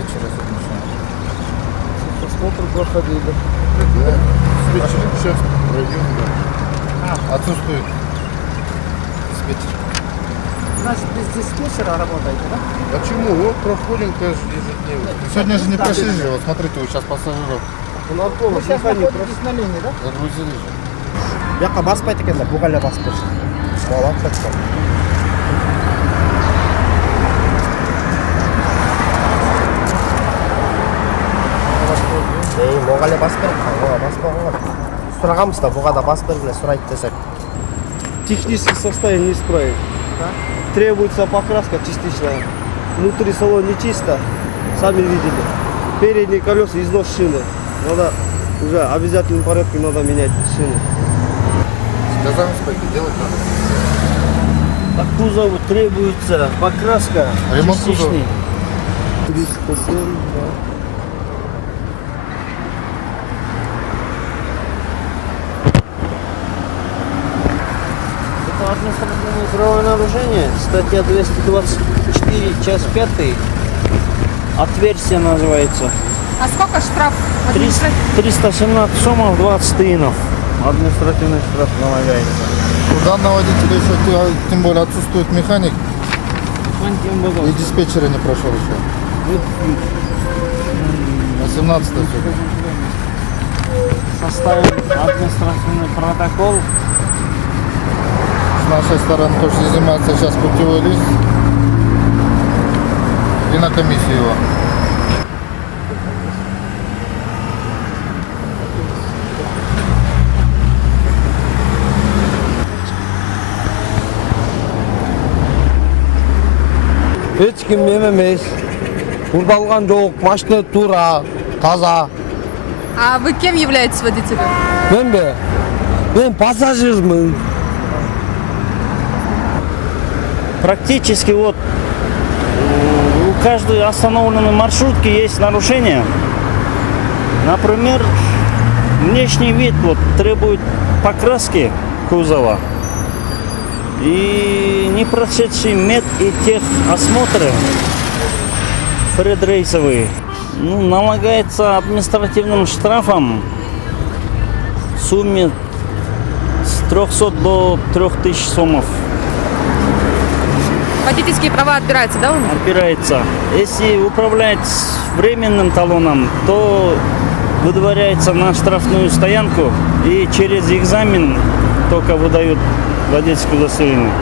диспетчера совмещаем. Просмотр проходили. Да. Диспетчер сейчас пройдем, да. Отсутствует диспетчер. Значит, без диспетчера работаете, да? Почему? Вот проходим каждый ежедневно. Сегодня же не прошли же, вот смотрите, вот сейчас пассажиров Вы сейчас находитесь на линии, да? загрузили же. Яққа баспайды екендар, бұғаля басып берші. Молодцы. Мұғаля басып беріп, баспаған ғой. Сұрағанбыз да, бұға да басып бергіле сұрайды десек. Технический состояние не исправить. Требуется покраска частичная. Внутри салон не чисто, сами видели. Передние колеса износ шины. Надо уже в обязательном порядке надо менять шины. Сказали, спойки, делать надо. По кузову требуется покраска Ремонт кузова. частичный. 307, да. Это административное правонарушение, статья 224, час 5, отверстие называется. А сколько штраф? 317 сомов, 20 тынов. Административный штраф налагается. У данного водителя еще тем более отсутствует механик и диспетчера не прошел еще. 18 сегодня. Составим административный протокол. С нашей стороны то, что изымается сейчас путевой лист и на комиссию его. Hiç kim yememeyiz. Kurbalgan yok, maşine tura, таза. А вы кем являетесь водителем? Ben пассажирмын. Практически вот у каждой остановленной маршрутки есть нарушения. Например, внешний вид вот требует покраски кузова. И не прошедший мед и техосмотры предрейсовые, налагается административным штрафом в сумме с 300 до 3000 сомов. Водительские права отбираются, да, у них? Отбирается. Если управлять временным талоном, то выдворяется на штрафную стоянку и через экзамен только выдают водительское удостоверение.